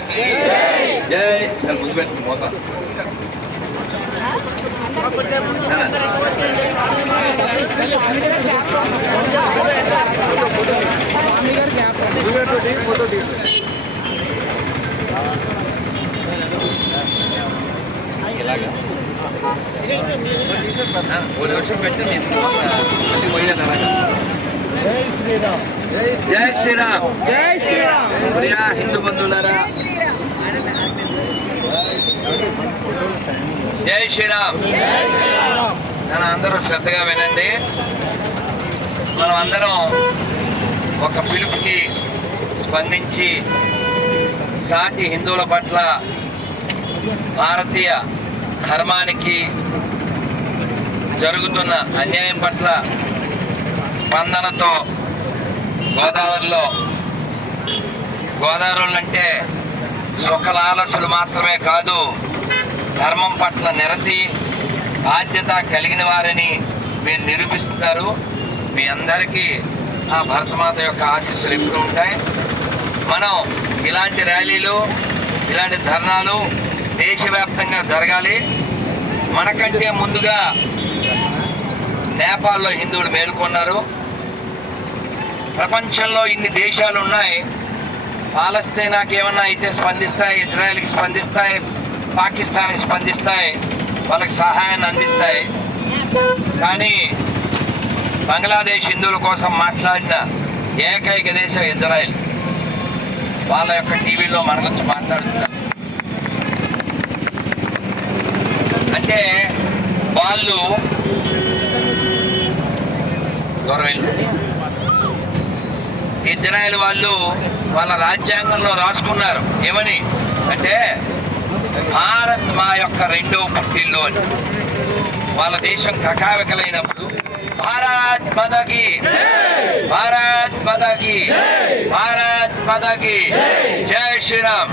భారత్ మాతా की జై ముందు పెట్టు మోత ఇలాగా ఒక నిమిషం పెట్టి నేను మళ్ళీ పోయాను అలాగా జై శ్రీరామ్ జై శ్రీరామ్. ప్రియా హిందూ బంధువులారా. జై శ్రీరామ్. నన్ను అందరూ శ్రద్ధగా వినండి. మనం అందరం ఒక పిలుపుకి స్పందించి సాటి హిందువుల పట్ల భారతీయ ధర్మానికి జరుగుతున్న అన్యాయం పట్ల స్పందనతో గోదావరిలో గోదావరిలో అంటే సుఖలాలసులు మాత్రమే కాదు ధర్మం పట్ల నిరతి బాధ్యత కలిగిన వారని మీరు నిరూపిస్తున్నారు. మీ అందరికీ ఆ భరతమాత యొక్క ఆశీస్సులు ఎప్పుడు ఉంటాయి. మనం ఇలాంటి ర్యాలీలు ఇలాంటి ధర్నాలు దేశవ్యాప్తంగా జరగాలి. మనకంటే ముందుగా నేపాల్లో హిందువులు మేలుకొన్నారు. ప్రపంచంలో ఇన్ని దేశాలు ఉన్నాయి పాలస్తీనాకి ఏమన్నా అయితే స్పందిస్తాయి ఇజ్రాయెల్కి స్పందిస్తాయి పాకిస్తాన్కి స్పందిస్తాయి వాళ్ళకి సహాయాన్ని అందిస్తాయి. కానీ బంగ్లాదేశ్ హిందువుల కోసం మాట్లాడిన ఏకైక దేశం ఇజ్రాయెల్. వాళ్ళ యొక్క టీవీలో మన గురించి మాట్లాడుతున్నారు అంటే వాళ్ళు గొర్రెలు ఇజ్రాయెల్ వాళ్ళు వాళ్ళ రాజ్యాంగంలో రాసుకున్నారు. ఏమని? అంటే భారత్ మా యొక్క రెండో పుట్టిల్లు అని వాళ్ళ దేశం కకావికలైనప్పుడు భారత్ మదకి భారత్ మదకి భారత్ మదకి జై శ్రీరామ్.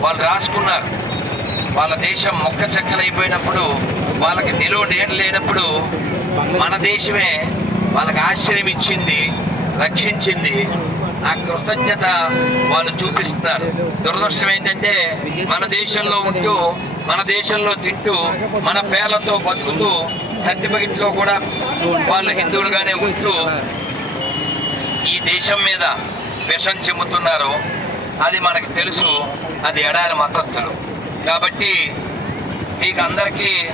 వాళ్ళు రాసుకున్నారు. వాళ్ళ దేశం మొక్క చెక్కలైపోయినప్పుడు వాళ్ళకి నిలువ నీడ లేనప్పుడు మన దేశమే వాళ్ళకి ఆశ్చర్యం ఇచ్చింది రక్షించింది. ఆ కృతజ్ఞత వాళ్ళు చూపిస్తున్నారు. దురదృష్టం ఏంటంటే మన దేశంలో ఉంటూ మన దేశంలో తింటూ మన పేర్లతో బతుకుతూ సర్టిఫికెట్లో కూడా వాళ్ళు హిందువులుగానే ఉంటూ ఈ దేశం మీద విషం చెమ్ముతున్నారు. అది మనకు తెలుసు. అది ఎడారి మతస్థులు. కాబట్టి మీకు అందరికీ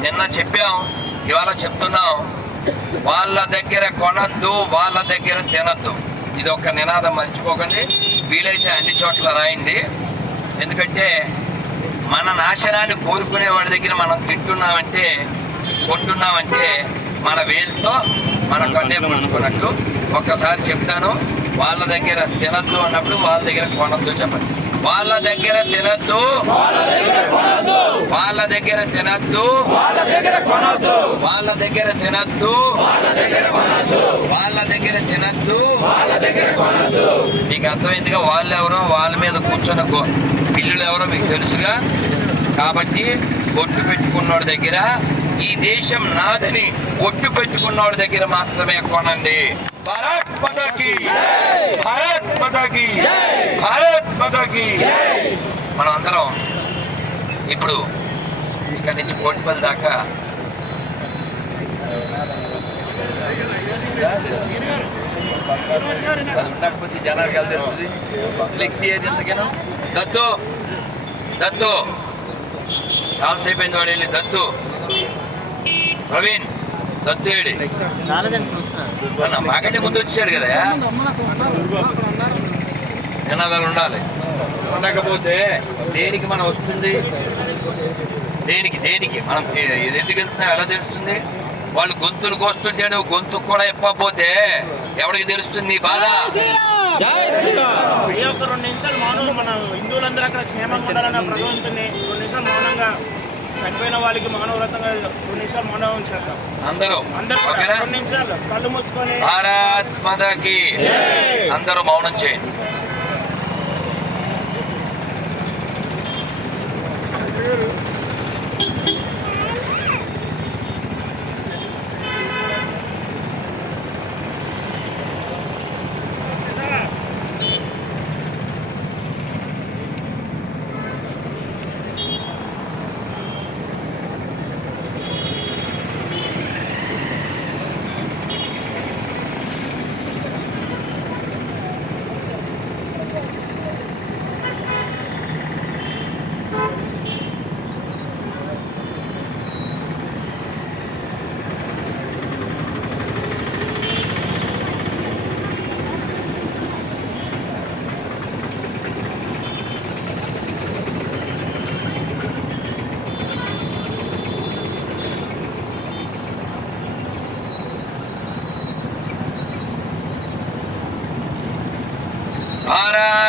నిన్న చెప్పాం ఇవాళ చెప్తున్నాం. వాళ్ళ దగ్గర కొనద్దు వాళ్ళ దగ్గర తినద్దు. ఇది ఒక నినాదం మర్చిపోకండి. వీలైతే అన్ని చోట్ల రాయండి. ఎందుకంటే మన నాశనాన్ని కోరుకునే వాడి దగ్గర మనం తింటున్నామంటే కొంటున్నామంటే మన వేలుతో మన కొండే పుంజుకున్నట్టు ఒక్కసారి చెప్తాను వాళ్ళ దగ్గర తినద్దు అన్నప్పుడు వాళ్ళ దగ్గర కొనద్దు చెప్పండి. వాళ్ళ దగ్గర తినద్దు. వాళ్ళ దగ్గర తినద్దు. వాళ్ళ దగ్గర కొనొద్దు. వాళ్ళ దగ్గర తినద్దు. వాళ్ళ దగ్గర తినద్దు. వాళ్ళ దగ్గర కొనొద్దు. మీకు అర్థమైందిగా వాళ్ళు ఎవరో వాళ్ళ మీద కూర్చున్న పిల్లులు ఎవరో మీకు తెలుసుగా? కాబట్టి ఒట్టు పెట్టుకున్నోడి దగ్గర ఈ దేశం నాదని ఒట్టు పెట్టుకున్నోడి దగ్గర మాత్రమే కొనండి. భారత్ మాతాకి భారత్ మాతాకి. భారత్ మాతాకి. మనం అందరం ఇప్పుడు ఇక్కడి నుంచి కోటిపల్లి దాకా ఉండకపోతే జనానికి వెళ్తుంది ఫ్లెక్సీ ఏది ఎంతకేనా? దత్తు. దత్తు. కాల్స్ అయిపోయింది వాడు వెళ్ళి. దత్తు. ప్రవీణ్ దత్తు ఏడి? మాకంటే ముందు వచ్చాడు కదా. నినాదాలు ఉండాలి. ఉండకపోతే దేనికి మనం వస్తుంది? దేనికి దేనికి? మనం ఎందుకు వెళ్తున్నాం? ఎలా తెలుస్తుంది? వాళ్ళు గొంతులు కోస్తుంటే నువ్వు గొంతు కూడా ఇప్పకపోతే ఎవరికి తెలుస్తుంది? బాధ. రెండు నిమిషాలు మౌనం మన హిందువులందరూ అక్కడ క్షేమంగా ఉండాలన్న భగవంతుని రెండు నిమిషాలు మౌనంగా చనిపోయిన వాళ్ళకి మానవవ్రతంగా రెండు నిమిషాలు మౌనం ఉంచేద్దాం అందరూ అందరూ రెండు నిమిషాలు కళ్ళు మూసుకొని. భారత్ మాతాకి అందరూ మౌనం చేయండి.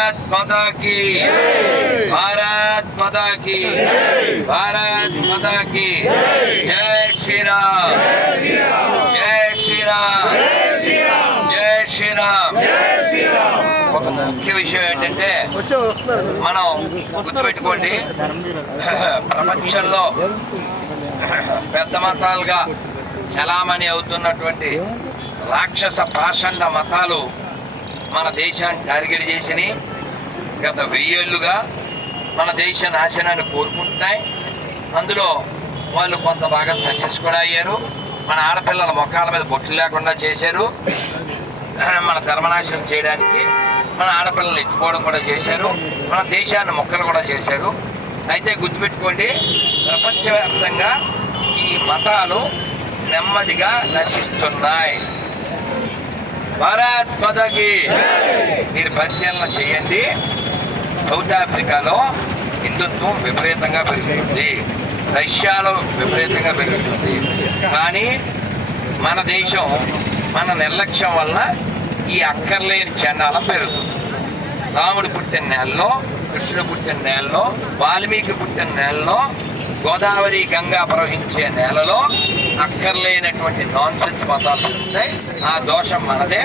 భారత్ మాతాకి భారత్ మాతాకి భారత్ మాతాకి జై శ్రీరామ్ జై శ్రీరామ్ జై శ్రీరామ్ ఒక ముఖ్య విషయం ఏంటంటే మనం గుర్తుపెట్టుకోండి ప్రపంచంలో పెద్ద మతాలుగా చలామణి అవుతున్నటువంటి రాక్షస పాషండ మతాలు మన దేశాన్ని టార్గెట్ చేసినాయి. గత వెయ్యేళ్ళుగా మన దేశ నాశనాన్ని కోరుకుంటున్నాయి. అందులో వాళ్ళు కొంత భాగం సక్సెస్ కూడా అయ్యారు. మన ఆడపిల్లల మొఖాల మీద బొట్లు లేకుండా చేశారు. మన ధర్మనాశనం చేయడానికి మన ఆడపిల్లలు ఎత్తుకోవడం కూడా చేశారు. మన దేశాన్ని మొక్కలు కూడా చేశారు. అయితే గుర్తుపెట్టుకోండి ప్రపంచవ్యాప్తంగా ఈ మతాలు నెమ్మదిగా నశిస్తున్నాయి. భారత్ మాతాకి మీరు పరిశీలన చేయండి. సౌత్ ఆఫ్రికాలో హిందుత్వం విపరీతంగా పెరుగుతుంది. రష్యాలో విపరీతంగా పెరుగుతుంది. కానీ మన దేశం మన నిర్లక్ష్యం వల్ల ఈ అక్కర్లేని చండాలం పెరుగుతుంది. రాముడు పుట్టిన నెలలో కృష్ణుడు పుట్టిన నెలలో వాల్మీకి పుట్టిన నెలలో గోదావరి గంగా ప్రవహించే నేలలో అక్కర్లేనటువంటి నాన్సెన్స్ మతాలు పెరుగుతాయి ఆ దోషం మనదే.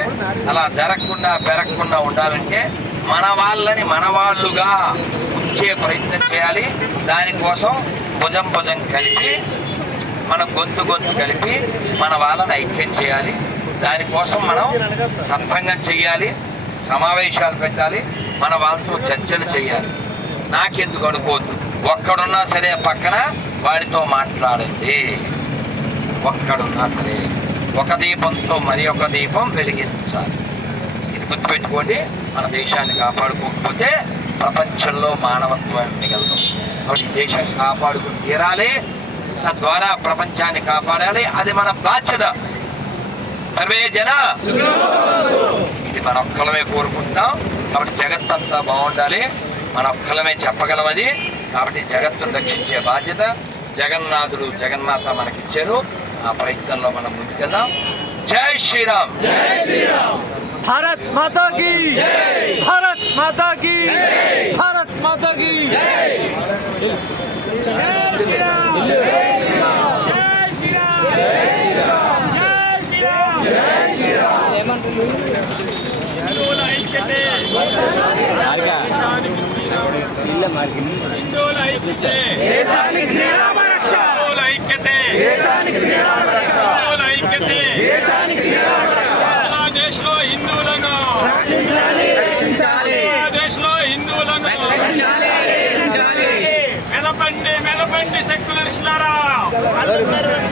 అలా జరగకుండా పెరగకుండా ఉండాలంటే మన వాళ్ళని మన వాళ్ళుగా ఉంచే ప్రయత్నం చేయాలి. దానికోసం భుజం భుజం కలిపి మన గొంతు గొంతు కలిపి మన వాళ్ళని ఐక్యం చేయాలి. దానికోసం మనం సత్సంగం చేయాలి సమావేశాలు పెట్టాలి మన వాళ్ళతో చర్చలు చేయాలి నాకెందుకు అనుకోవద్దు ఒక్కడున్నా సరే పక్కన వాడితో మాట్లాడండి. ఒక్కడున్నా సరే ఒక దీపంతో మరి ఒక దీపం వెలిగించాలి. గుర్తుపెట్టుకోండి మన దేశాన్ని కాపాడుకోకపోతే ప్రపంచంలో మానవత్వాన్ని మిగలదు. కాబట్టి ఈ దేశాన్ని కాపాడుకుని తీరాలి తద్వారా ప్రపంచాన్ని కాపాడాలి. అది మన బాధ్యత. సర్వే జన. ఇది మన ఒక్కలమే కోరుకుంటున్నాం. కాబట్టి జగత్తంతా బాగుండాలి. మన ఒక్కలమే చెప్పగలం అది కాబట్టి జగత్తును రక్షించే బాధ్యత. జగన్నాథుడు జగన్మాత మనకిచ్చారు. ఆ ప్రయత్నంలో మనం ముందుకెళ్దాం. జై శ్రీరామ్. జై శ్రీరామ్. భారత్ మాతాకి భారత్ మాతాకి భారత్ మాతాకి హిందువుల ఐక్యతే దేశానికి శ్రీరామ ఐక్యతే Dale, dale.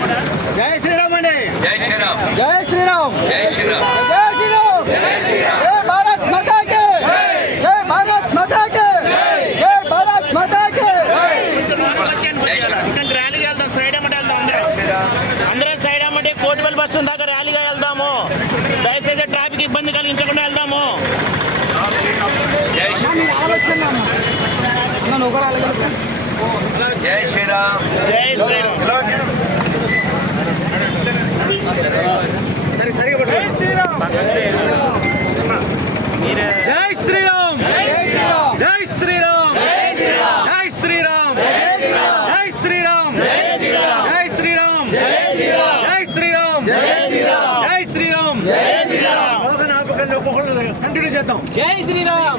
కూడా జై శ్రీరామ్ అండి. జై శ్రీరామ్. జై శ్రీరామ్. జై శ్రీరామ్. జై శ్రీరామ్. జై శ్రీరామ్. జై భారత్ మాతా కి జై భారత్ మాతా కి జై భారత్ మాతా కి ఇంకా ర్యాలీగా వెళ్దాం సైడ్ అమ్మటే వెళ్దాం అందరం అందరం సైడ్ అమ్మటే కోటిపల్లి బస్ దాకా ర్యాలీగా వెళ్దాము. దయచేసి ట్రాఫిక్ ఇబ్బంది కలిగించకుండా జై శ్రీరామ్. జై శ్రీరామ్. సరే సరిగా జై శ్రీరామ్ జై శ్రీరామ్ జై శ్రీరామ్ జై శ్రీరామ్ జై శ్రీరామ్ జై శ్రీరామ్ జై శ్రీరామ్ జై శ్రీరామ్ జై శ్రీరామ్ కంటిన్యూ చేద్దాం. జై శ్రీరామ్.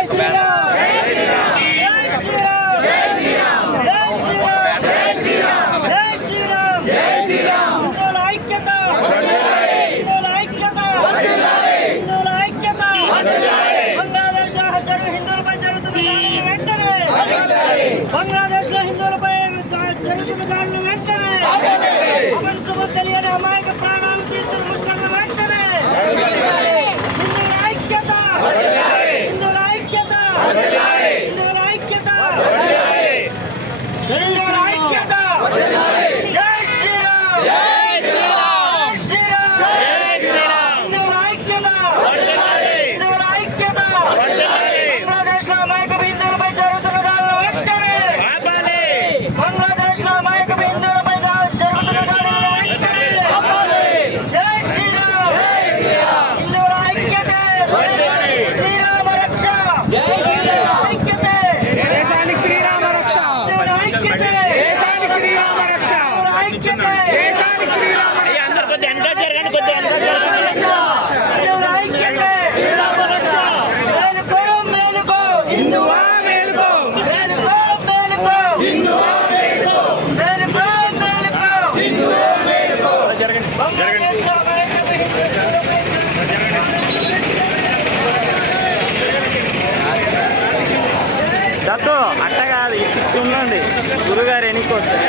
దత్తో అట్ట కాదు ఇట్టుండండి గురుగారు ఎనికి వస్తారు.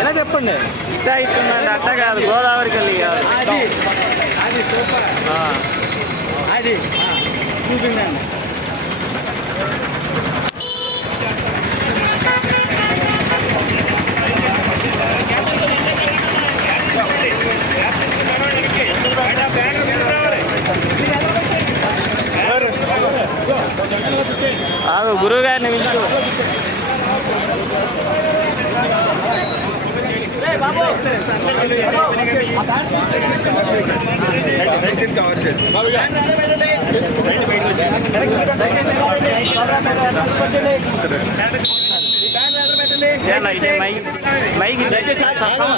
ఇలా చెప్పండి? ఇట్ట ఇట్టుండండి అట్ట కాదు గోదావరికి వెళ్ళి కాదు. అది సూపర్. అది చూపిండండి బ్యానర్ బ్యానర్. కాదు గురువు గారిని పిలుచు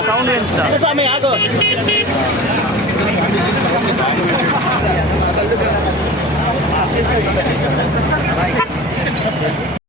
సౌండ్ స్వామి ఆగో. చేసేది